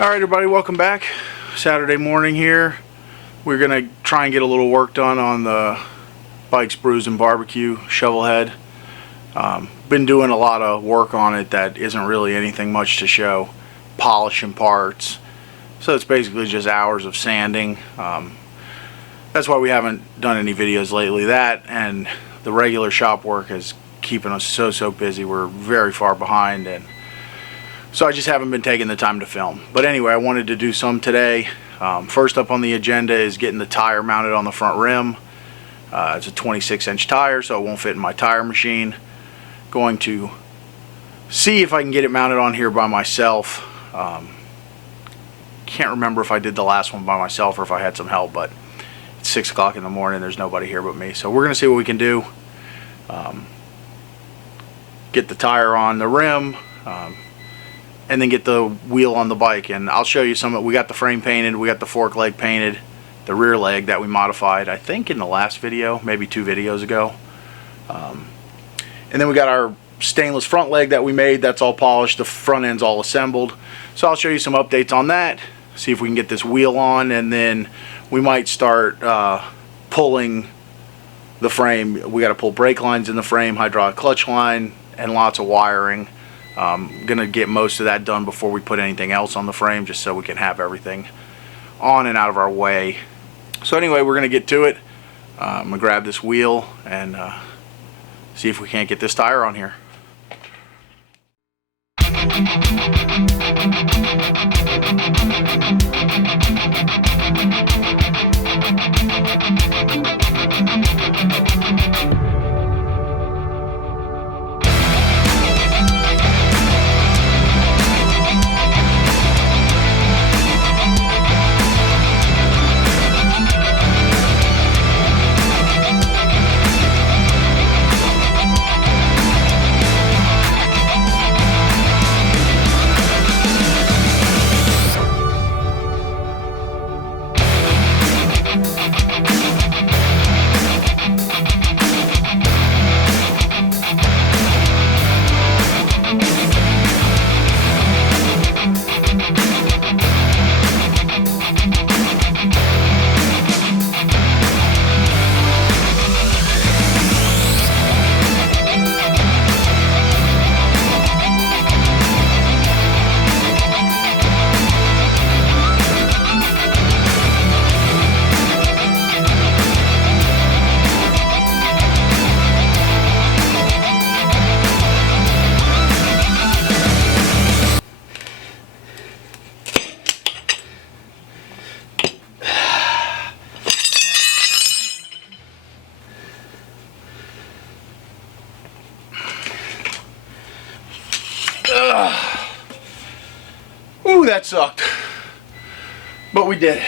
Alright everybody, welcome back. Saturday morning here. We're going to try and get a little work done on the bike's Brews and Barbecue Shovelhead. Been doing a lot of work on it that isn't really anything much to show. Polishing parts. So it's basically just hours of sanding. That's why we haven't done any videos lately. That and the regular shop work is keeping us so busy. We're very far behind, and so I just haven't been taking the time to film. But anyway, I wanted to do some today. First up on the agenda is getting the tire mounted on the front rim. It's a 26-inch tire, so it won't fit in my tire machine. Going to see if I can get it mounted on here by myself. Can't remember if I did the last one by myself or if I had some help, but it's 6 o'clock in the morning. There's nobody here but me. So we're going to see what we can do. Get the tire on the rim. And then get the wheel on the bike, and I'll show you some. We got the frame painted, we got the fork leg painted, the rear leg that we modified, I think in the last video, maybe 2 videos ago. And then we got our stainless front leg that we made. That's all polished, the front end's all assembled. So I'll show you some updates on that, see if we can get this wheel on, and then we might start pulling the frame. We got to pull brake lines in the frame, hydraulic clutch line, and lots of wiring. Gonna get most of that done before we put anything else on the frame, just so we can have everything on and out of our way. So anyway, we're gonna get to it. I'm gonna grab this wheel and see if we can't get this tire on here. Ooh, that sucked. But we did it.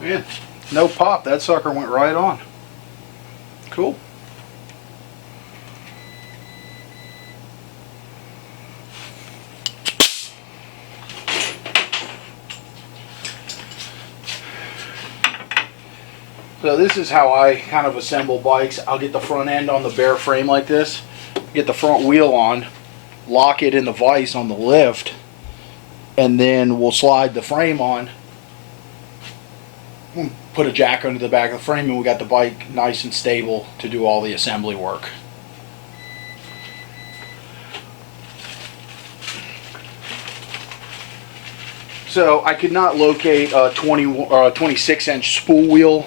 Man, no pop. That sucker went right on. Cool. So this is how I kind of assemble bikes. I'll get the front end on the bare frame like this, get the front wheel on, lock it in the vise on the lift, and then we'll slide the frame on. Put a jack under the back of the frame, and we got the bike nice and stable to do all the assembly work. So I could not locate a 26-inch spool wheel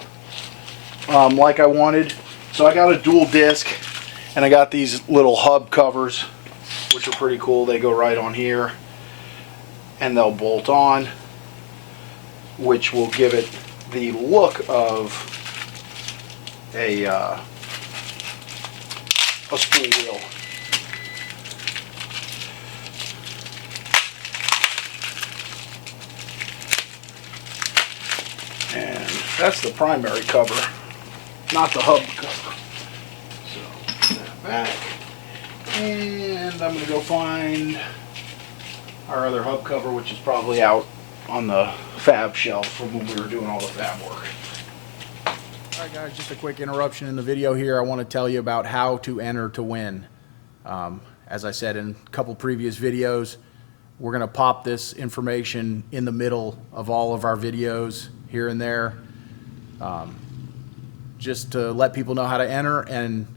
like I wanted. So I got a dual disc, and I got these little hub covers, which are pretty cool. They go right on here. and they'll bolt on, which will give it the look of a spool wheel. And that's the primary cover, not the hub cover. So put that back, and I'm going to go find our other hub cover, which is probably out on the fab shelf from when we were doing all the fab work. Alright guys, just a quick interruption in the video here. I want to tell you about how to enter to win. As I said in a couple previous videos, we're going to pop this information in the middle of all of our videos here and there, just to let people know how to enter, and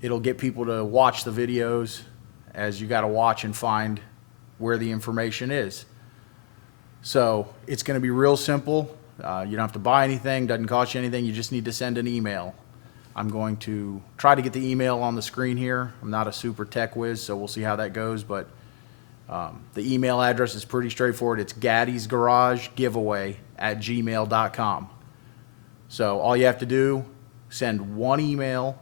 it'll get people to watch the videos, as you got to watch and find where the information is. So it's going to be real simple. You don't have to buy anything, doesn't cost you anything, you just need to send an email. I'm going to try to get the email on the screen here. I'm not a super tech whiz, so we'll see how that goes, but the email address is pretty straightforward. It's gaddysgaragegiveaway@gmail.com. So all you have to do, send one email.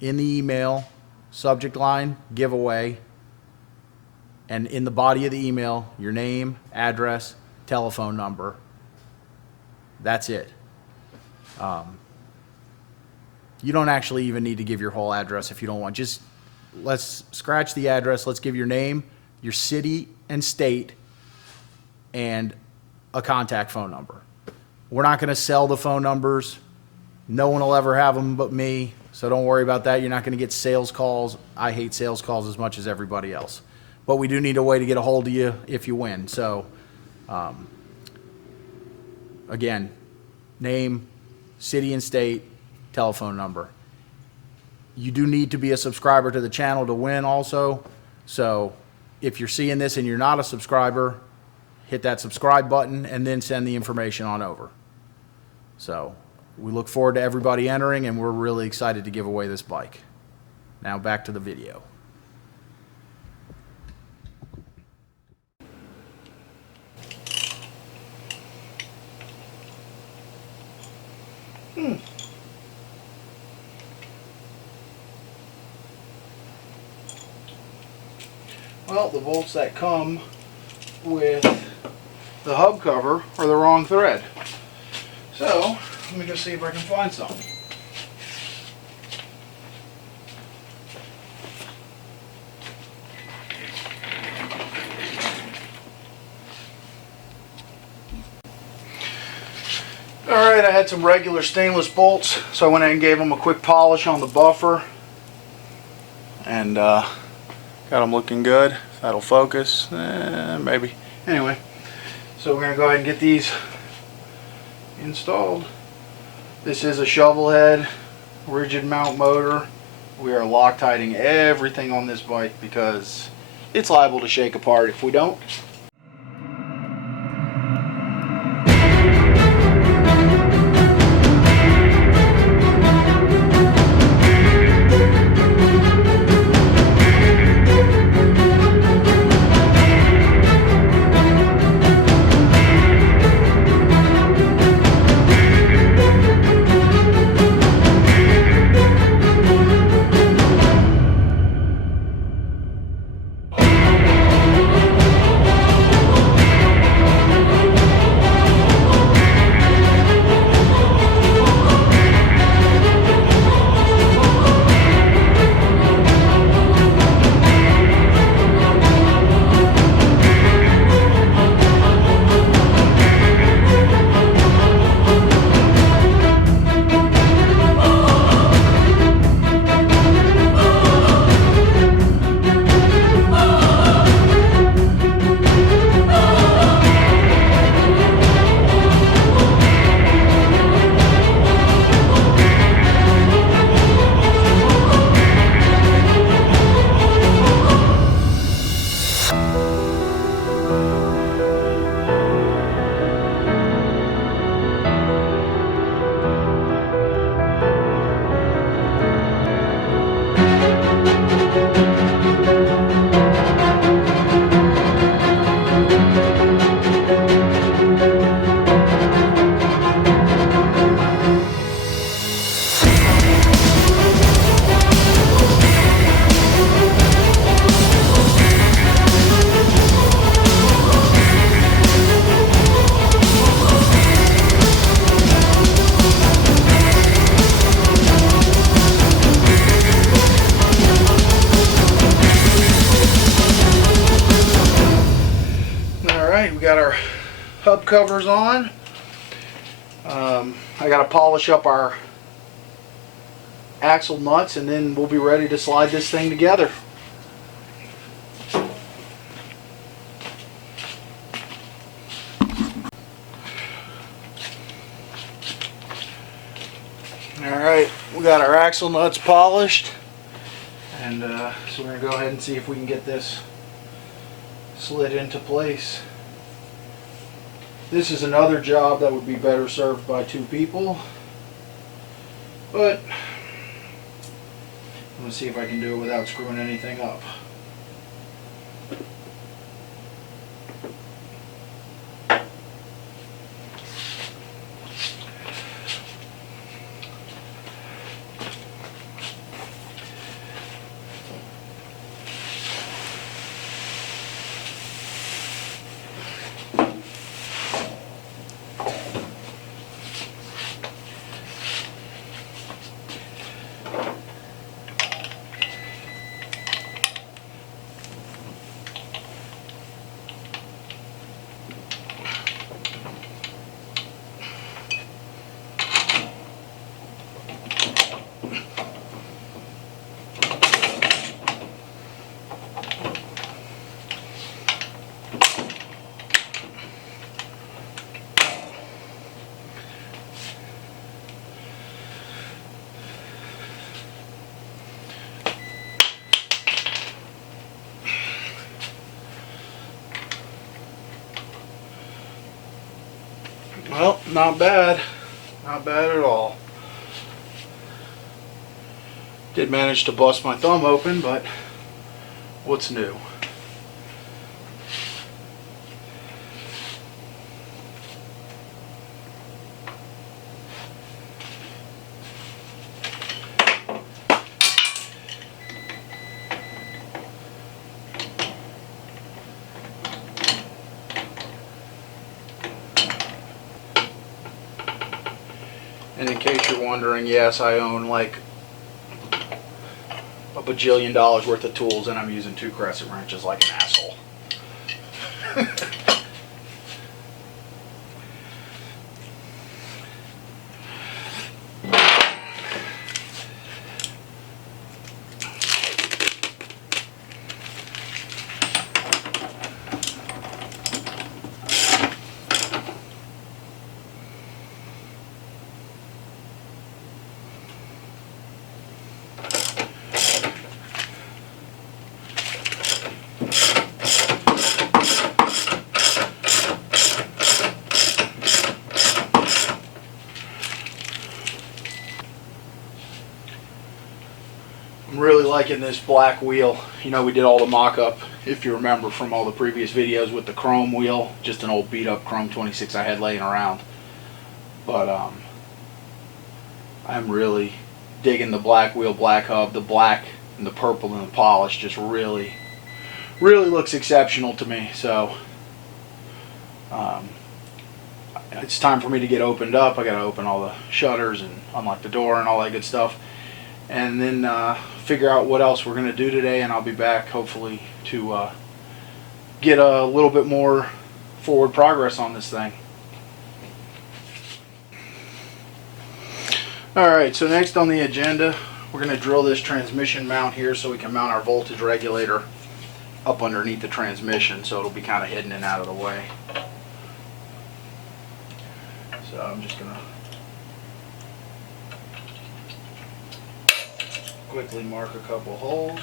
In the email, subject line, giveaway, and in the body of the email, your name, address, telephone number. That's it. You don't actually even need to give your whole address if you don't want. Just let's scratch the address. Let's give your name, your city and state, and a contact phone number. We're not going to sell the phone numbers. No one will ever have them but me, so don't worry about that. You're not going to get sales calls. I hate sales calls as much as everybody else. But we do need a way to get a hold of you if you win. So, again, name, city and state, telephone number. You do need to be a subscriber to the channel to win also. So if you're seeing this and you're not a subscriber, hit that subscribe button and then send the information on over. So we look forward to everybody entering, and we're really excited to give away this bike. Now back to the video. Well, the bolts that come with the hub cover are the wrong thread. So, let me go see if I can find some. Alright, I had some regular stainless bolts, so I went ahead and gave them a quick polish on the buffer. And got them looking good. If that'll focus, maybe. Anyway, so we're going to go ahead and get these installed. This is a Shovelhead rigid mount motor. We are Loctiting everything on this bike because it's liable to shake apart if we don't. we got our hub covers on. I got to polish up our axle nuts, and then we'll be ready to slide this thing together. Alright, we got our axle nuts polished, and so we're going to go ahead and see if we can get this slid into place. This is another job that would be better served by 2 people, but I'm going to see if I can do it without screwing anything up. Well, not bad. Not bad at all. Did manage to bust my thumb open, but what's new? And in case you're wondering, yes, I own like a bajillion dollars worth of tools, and I'm using 2 crescent wrenches like an asshole. I'm really liking this black wheel. You know, we did all the mock-up, if you remember from all the previous videos, with the chrome wheel, just an old beat-up chrome 26 I had laying around. But I'm really digging the black wheel, black hub. The black and the purple and the polish just really looks exceptional to me. So it's time for me to get opened up. I got to open all the shutters and unlock the door and all that good stuff, and then figure out what else we're going to do today, and I'll be back hopefully to get a little bit more forward progress on this thing. Alright, so next on the agenda, we're going to drill this transmission mount here so we can mount our voltage regulator up underneath the transmission, so it'll be kind of hidden and out of the way. So I'm just going to quickly mark a couple holes.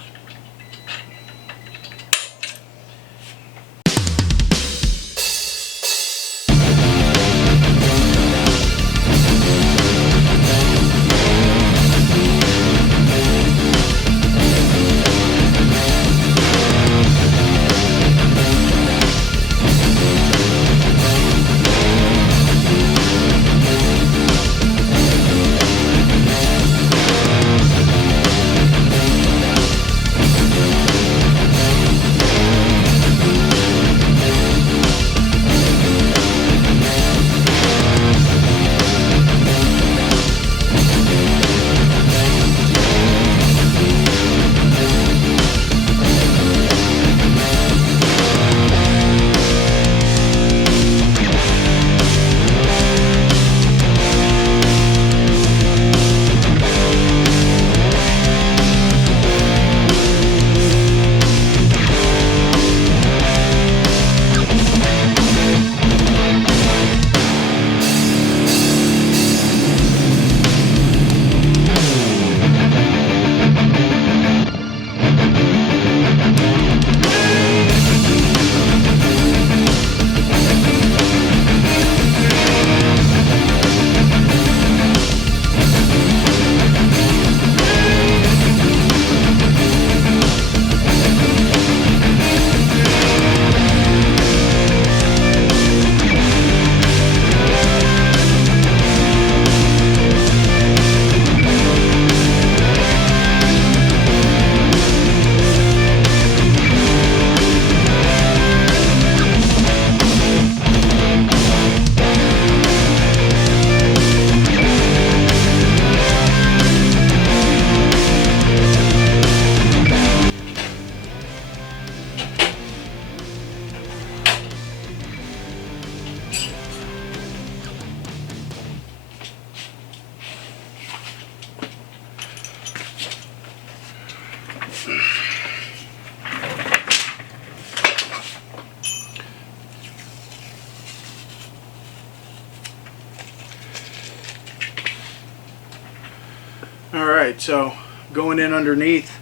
Alright, so going in underneath,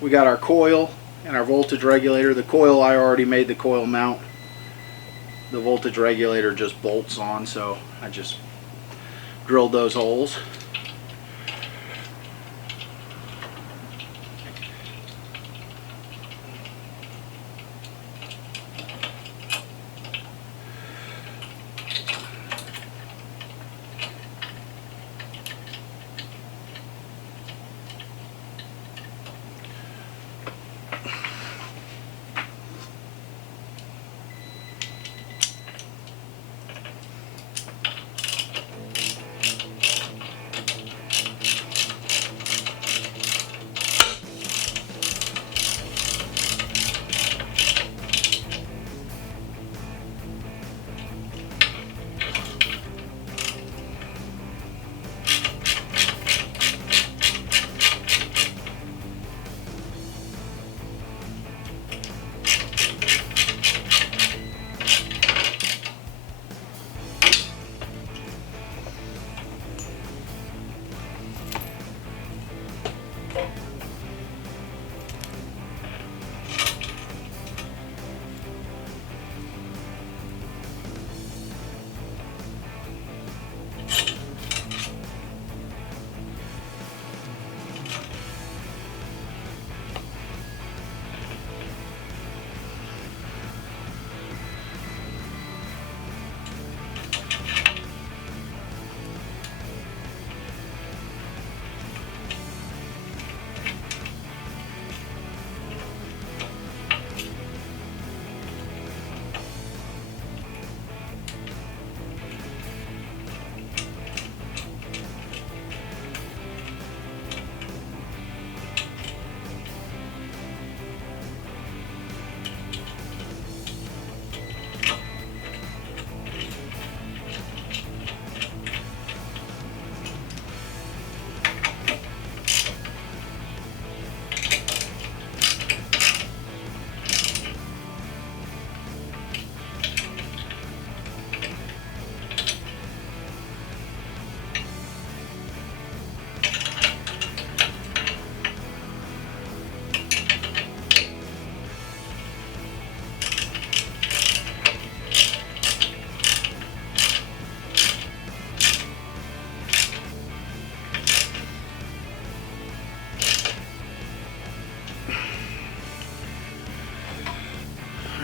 we got our coil and our voltage regulator. The coil, I already made the coil mount. The voltage regulator just bolts on, so I just drilled those holes.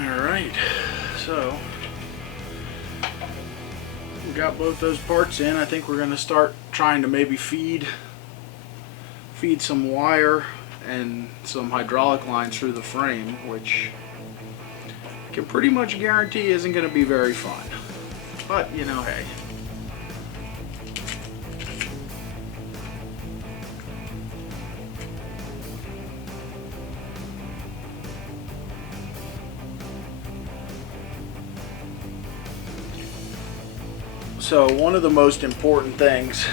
Alright, so we got both those parts in. I think we're going to start trying to maybe feed some wire and some hydraulic lines through the frame, which I can pretty much guarantee isn't going to be very fun. But, you know, hey. So one of the most important things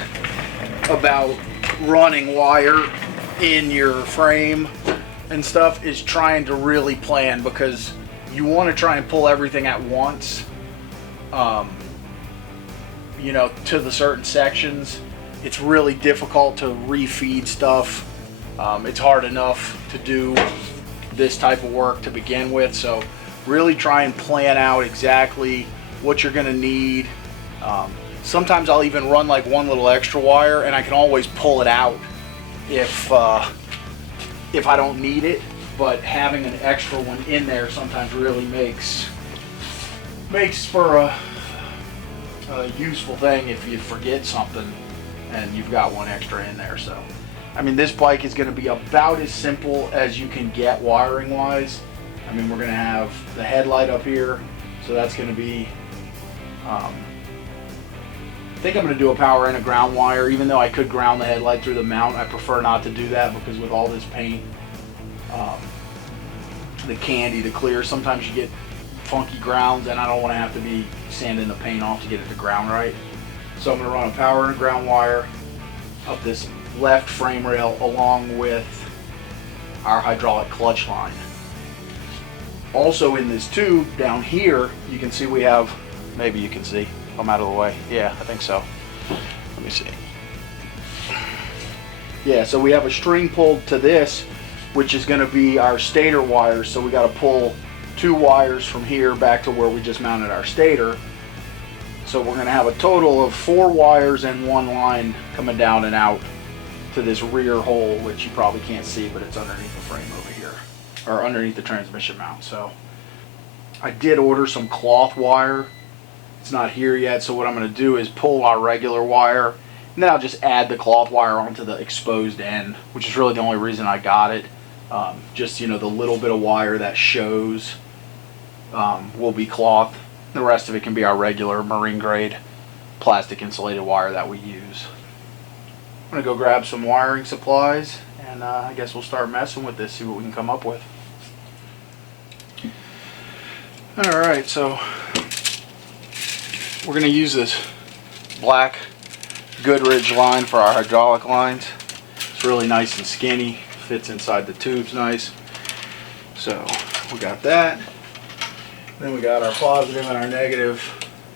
about running wire in your frame and stuff is trying to really plan, because you want to try and pull everything at once, you know, to the certain sections. It's really difficult to refeed stuff. It's hard enough to do this type of work to begin with, so really try and plan out exactly what you're going to need. Sometimes I'll even run like one little extra wire, and I can always pull it out if I don't need it. But having an extra one in there sometimes really makes for a useful thing if you forget something and you've got one extra in there. So, I mean, this bike is going to be about as simple as you can get wiring wise. I mean, we're going to have the headlight up here, so that's going to be I think I'm going to do a power and a ground wire. Even though I could ground the headlight through the mount, I prefer not to do that, because with all this paint, the candy, the clear, sometimes you get funky grounds, and I don't want to have to be sanding the paint off to get it to ground right. So I'm going to run a power and a ground wire up this left frame rail along with our hydraulic clutch line. Also in this tube down here, you can see we have, maybe you can see, I'm out of the way. Yeah, I think so. Let me see. Yeah, so we have a string pulled to this, which is going to be our stator wires. So we got to pull 2 wires from here back to where we just mounted our stator. So we're going to have a total of 4 wires and 1 line coming down and out to this rear hole, which you probably can't see, but it's underneath the frame over here, or underneath the transmission mount. So I did order some cloth wire. It's not here yet, so what I'm going to do is pull our regular wire, and then I'll just add the cloth wire onto the exposed end, which is really the only reason I got it. Just, you know, the little bit of wire that shows will be cloth. The rest of it can be our regular marine grade plastic insulated wire that we use. I'm going to go grab some wiring supplies, and I guess we'll start messing with this, see what we can come up with. Alright, so we're going to use this black Goodrich line for our hydraulic lines. It's really nice and skinny, fits inside the tubes nice. So we got that. Then we got our positive and our negative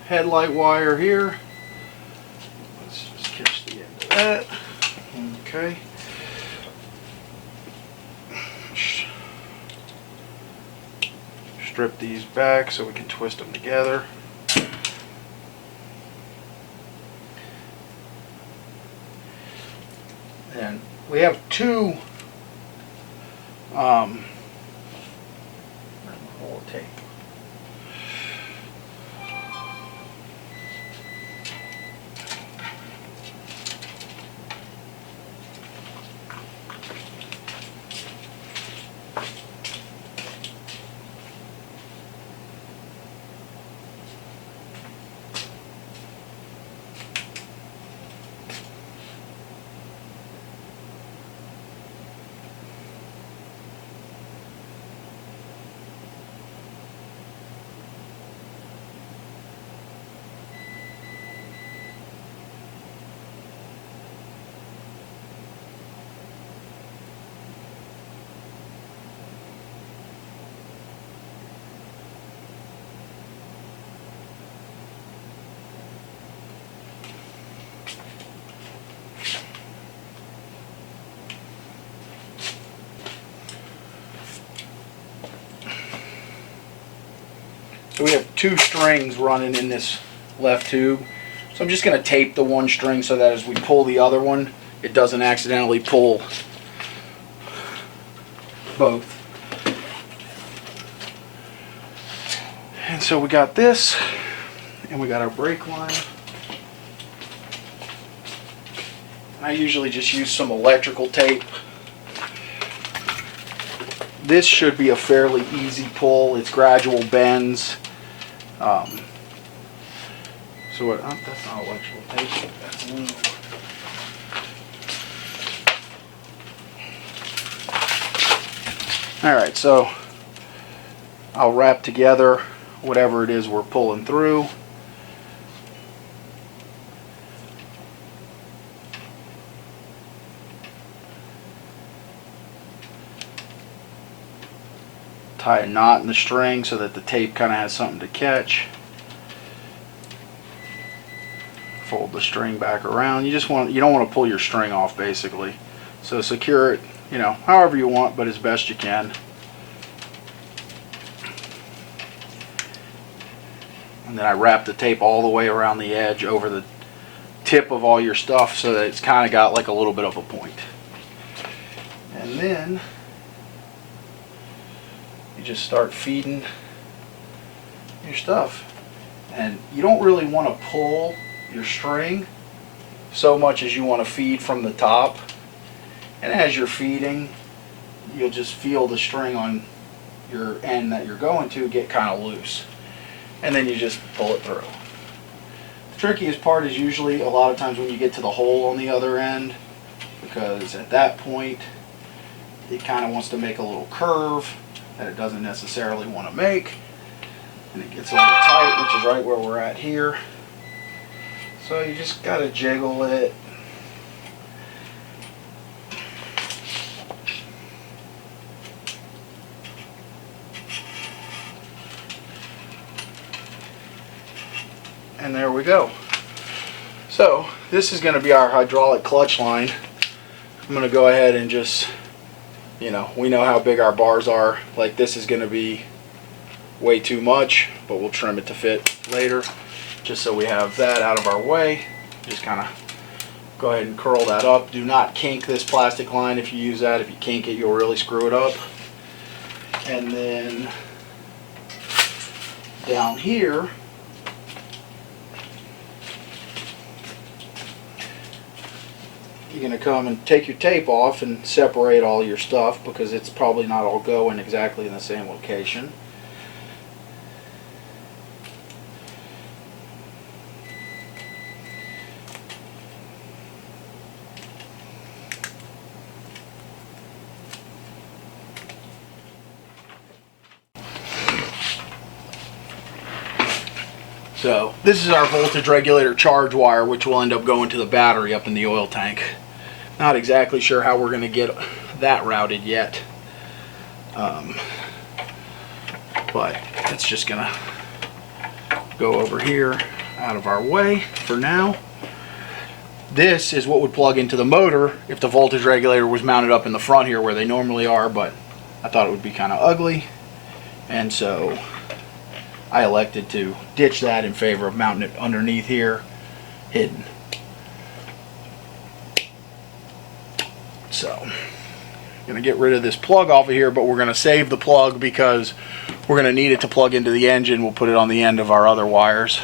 headlight wire here. Let's just catch the end of that. Okay. Strip these back so we can twist them together. And we have 2 roll of tape. So we have 2 strings running in this left tube. So I'm just going to tape the one string so that as we pull the other one, it doesn't accidentally pull both. And so we got this, and we got our brake line. I usually just use some electrical tape. This should be a fairly easy pull. It's gradual bends. So what? Oh, that's not electrical tape. That's aluminum. All right, so I'll wrap together whatever it is we're pulling through. Tie a knot in the string so that the tape kind of has something to catch. Fold the string back around. You don't want to pull your string off basically. So secure it, you know, however you want, but as best you can. And then I wrap the tape all the way around the edge over the tip of all your stuff so that it's kind of got like a little bit of a point. And then you just start feeding your stuff. And you don't really want to pull your string so much as you want to feed from the top. And as you're feeding, you'll just feel the string on your end that you're going to get kind of loose. And then you just pull it through. The trickiest part is usually a lot of times when you get to the hole on the other end, because at that point it kind of wants to make a little curve that it doesn't necessarily want to make, and it gets a little tight, which is right where we're at here. So you just got to jiggle it. And there we go. So this is going to be our hydraulic clutch line. I'm going to go ahead and just, you know, we know how big our bars are. Like, this is going to be way too much, but we'll trim it to fit later, just so we have that out of our way. Just kind of go ahead and curl that up. Do not kink this plastic line if you use that. If you kink it, you'll really screw it up. And then down here, you're going to come and take your tape off and separate all your stuff, because it's probably not all going exactly in the same location. So this is our voltage regulator charge wire, which will end up going to the battery up in the oil tank. Not exactly sure how we're going to get that routed yet, but it's just going to go over here out of our way for now. This is what would plug into the motor if the voltage regulator was mounted up in the front here where they normally are, but I thought it would be kind of ugly, and so I elected to ditch that in favor of mounting it underneath here, hidden. So, I'm going to get rid of this plug off of here, but we're going to save the plug because we're going to need it to plug into the engine. We'll put it on the end of our other wires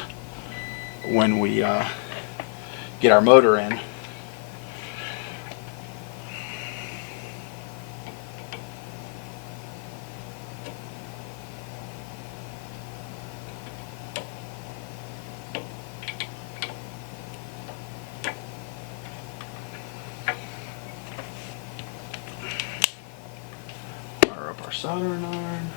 when we get our motor in. Our soldering iron.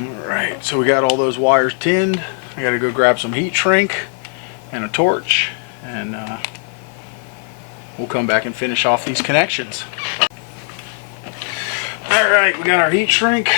Alright, so we got all those wires tinned. I gotta go grab some heat shrink and a torch, and we'll come back and finish off these connections. Alright, we got our heat shrink.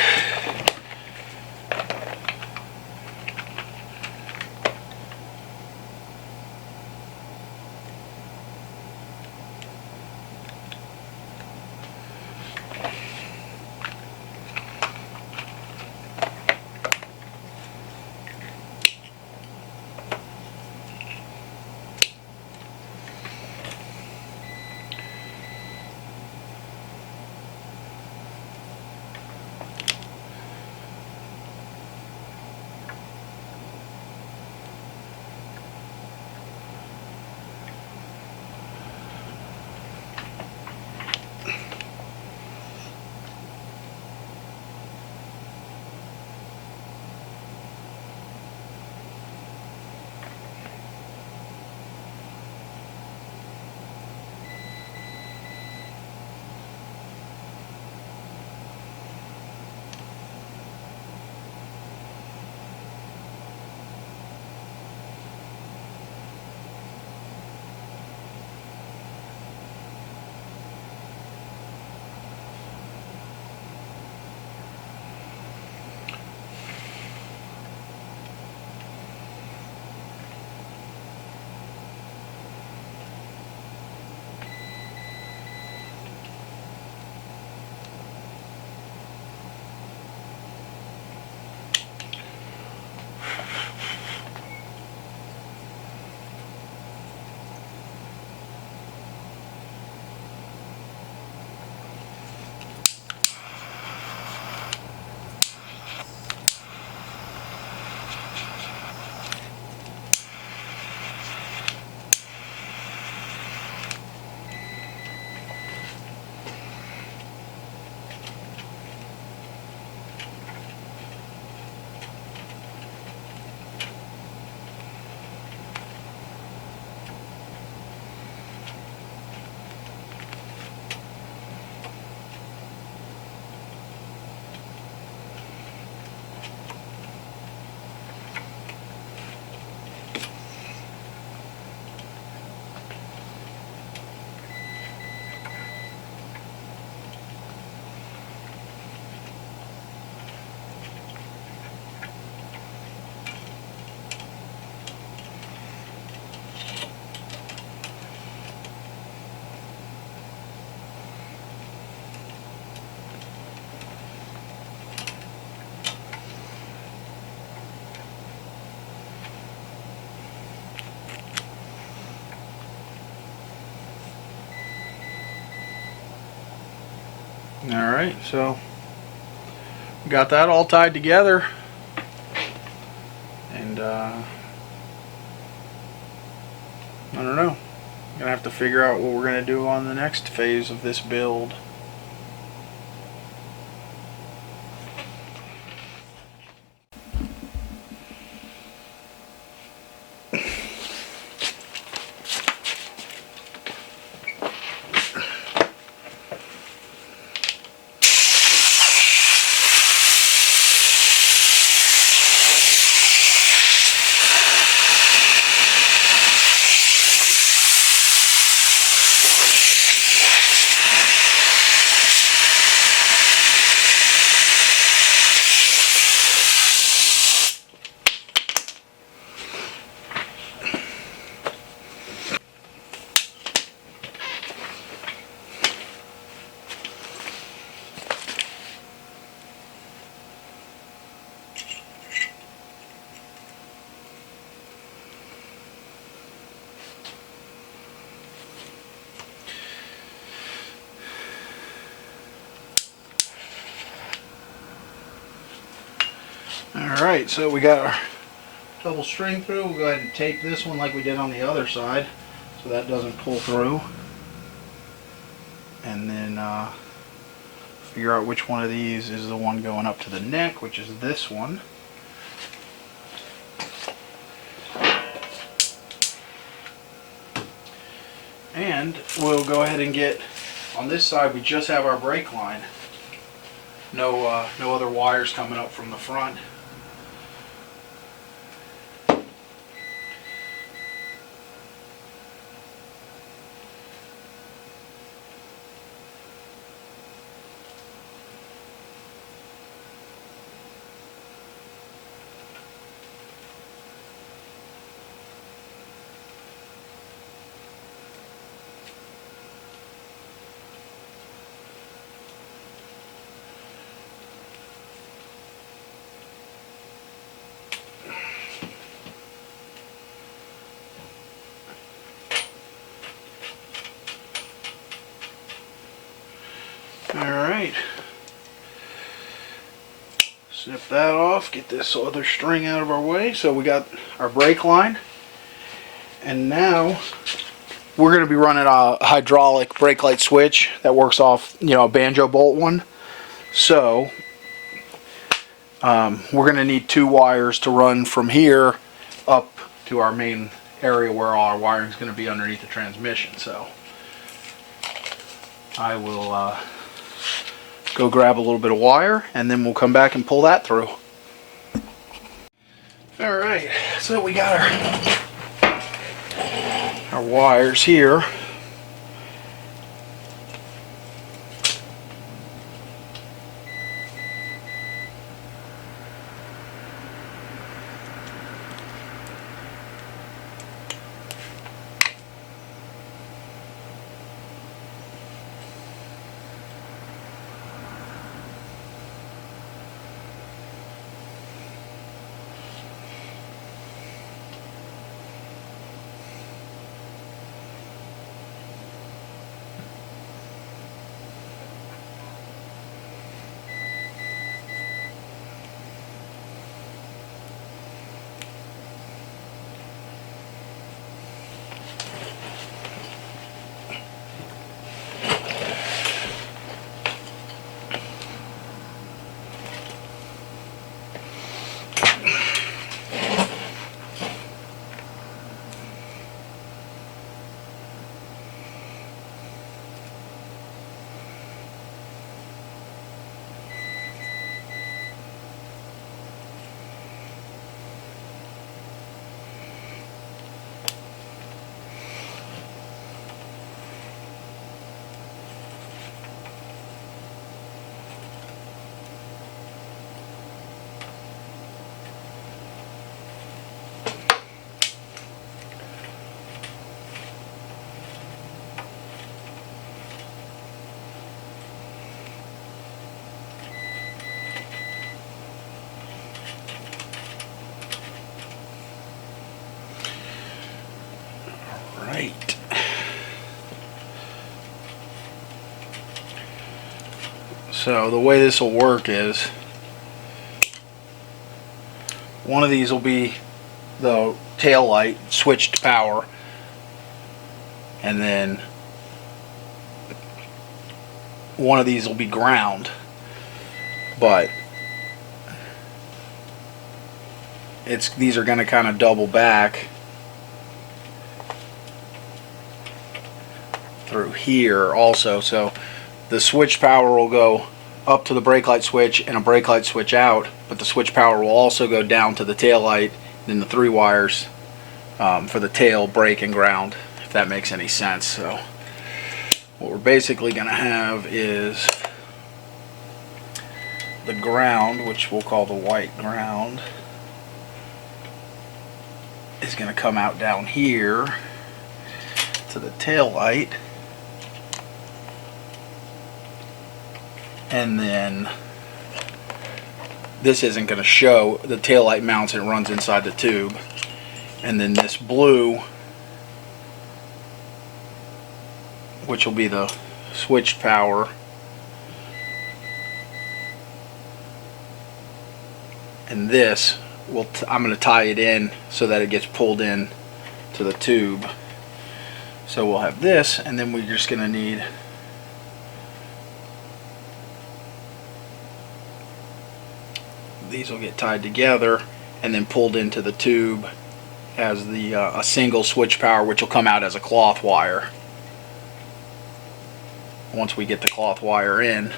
Alright, so we got that all tied together. And I don't know. I'm gonna have to figure out what we're gonna do on the next phase of this build. Alright, so we got our double string through. We'll go ahead and tape this one like we did on the other side so that doesn't pull through. And then figure out which one of these is the one going up to the neck, which is this one. And we'll go ahead and get, on this side we just have our brake line. No other wires coming up from the front. Alright, snip that off, get this other string out of our way. So we got our brake line, and now we're going to be running a hydraulic brake light switch that works off, a banjo bolt one. So we're going to need 2 wires to run from here up to our main area where all our wiring is going to be underneath the transmission. So I will go grab a little bit of wire, and then we'll come back and pull that through. Alright, so we got our wires here. So the way this will work is one of these will be the tail light switched to power, and then one of these will be ground, but these are going to kind of double back through here also. So the switch power will go up to the brake light switch and a brake light switch out, but the switch power will also go down to the tail light, then the 3 wires for the tail, brake, and ground, if that makes any sense. So what we're basically going to have is the ground, which we'll call the white ground, is going to come out down here to the tail light, and then this isn't going to show. The tail light mounts and runs inside the tube, and then this blue, which will be the switched power, and this I'm going to tie it in so that it gets pulled in to the tube. So we'll have this, and then we're just going to need these will get tied together and then pulled into the tube as the a single switch power, which will come out as a cloth wire once we get the cloth wire in.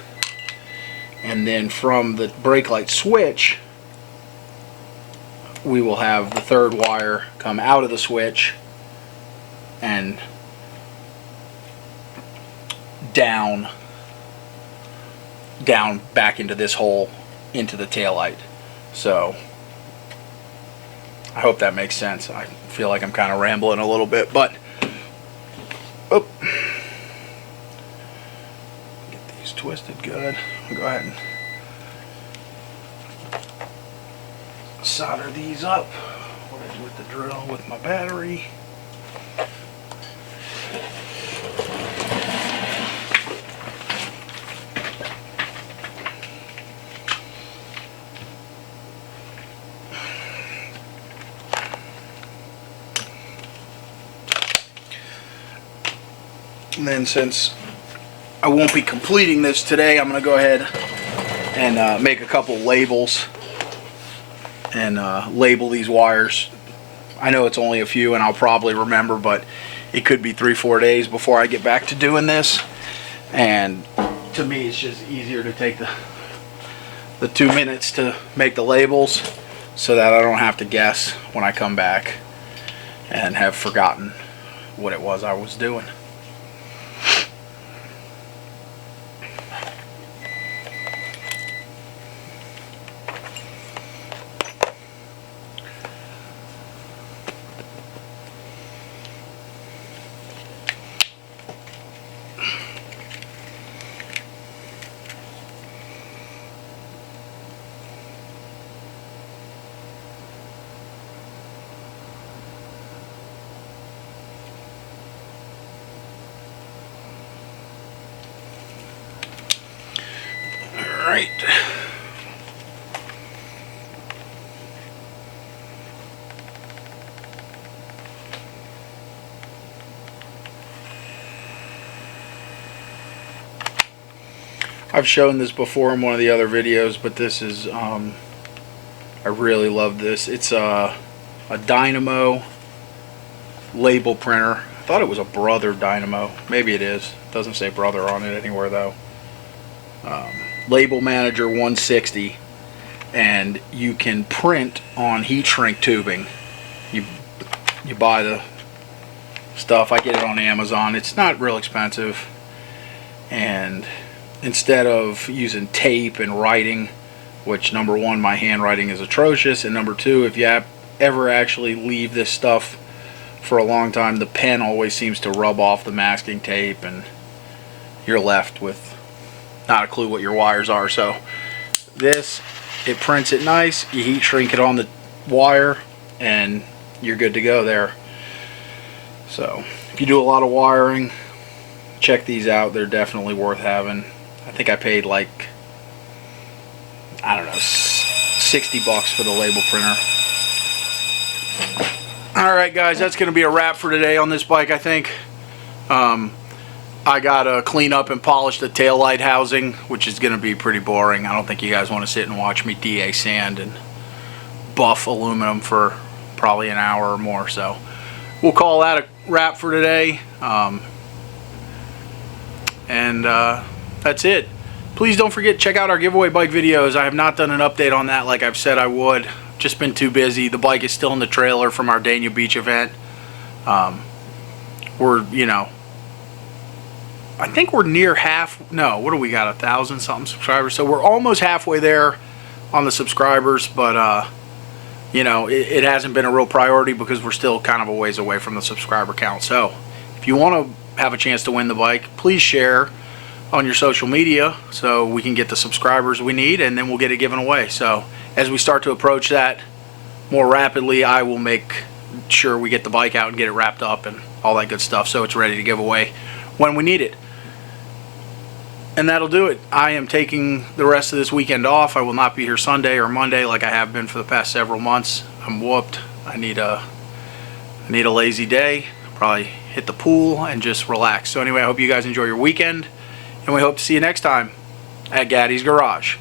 And then from the brake light switch, we will have the 3rd wire come out of the switch and down back into this hole into the tail light. So I hope that makes sense. I feel like I'm kind of rambling a little bit, but get these twisted good. I'll go ahead and solder these up with the drill with my battery. And then, since I won't be completing this today, I'm going to go ahead and make a couple labels and label these wires. I know it's only a few and I'll probably remember, but it could be 3-4 days before I get back to doing this, and to me it's just easier to take the 2 minutes to make the labels so that I don't have to guess when I come back and have forgotten what it was I was doing. Alright. I've shown this before in one of the other videos, but this is, I really love this. It's a Dynamo label printer. I thought it was a Brother Dynamo. Maybe it is. It doesn't say Brother on it anywhere though. Label Manager 160, and you can print on heat shrink tubing. You buy the stuff. I get it on Amazon. It's not real expensive, and instead of using tape and writing, which number one, my handwriting is atrocious, and number two, if you ever actually leave this stuff for a long time, the pen always seems to rub off the masking tape and you're left with not a clue what your wires are. So this, it prints it nice, you heat shrink it on the wire, and you're good to go there. So if you do a lot of wiring, check these out. They're definitely worth having. I think I paid like I don't know, 60 bucks for the label printer. Alright guys, that's going to be a wrap for today on this bike, I think. I got to clean up and polish the taillight housing, which is going to be pretty boring. I don't think you guys want to sit and watch me DA sand and buff aluminum for probably an hour or more. So we'll call that a wrap for today. That's it. Please don't forget, check out our giveaway bike videos. I have not done an update on that like I've said I would. Just been too busy. The bike is still in the trailer from our Dania Beach event. We're, you know, I think we're near half, no, what do we got, 1,000 something subscribers? So we're almost halfway there on the subscribers, but you know, it hasn't been a real priority because we're still kind of a ways away from the subscriber count. So if you want to have a chance to win the bike, please share on your social media so we can get the subscribers we need, and then we'll get it given away. So as we start to approach that more rapidly, I will make sure we get the bike out and get it wrapped up and all that good stuff so it's ready to give away when we need it. And that'll do it. I am taking the rest of this weekend off. I will not be here Sunday or Monday like I have been for the past several months. I'm whooped. I need a lazy day. Probably hit the pool and just relax. So anyway, I hope you guys enjoy your weekend, and we hope to see you next time at Gaddy's Garage.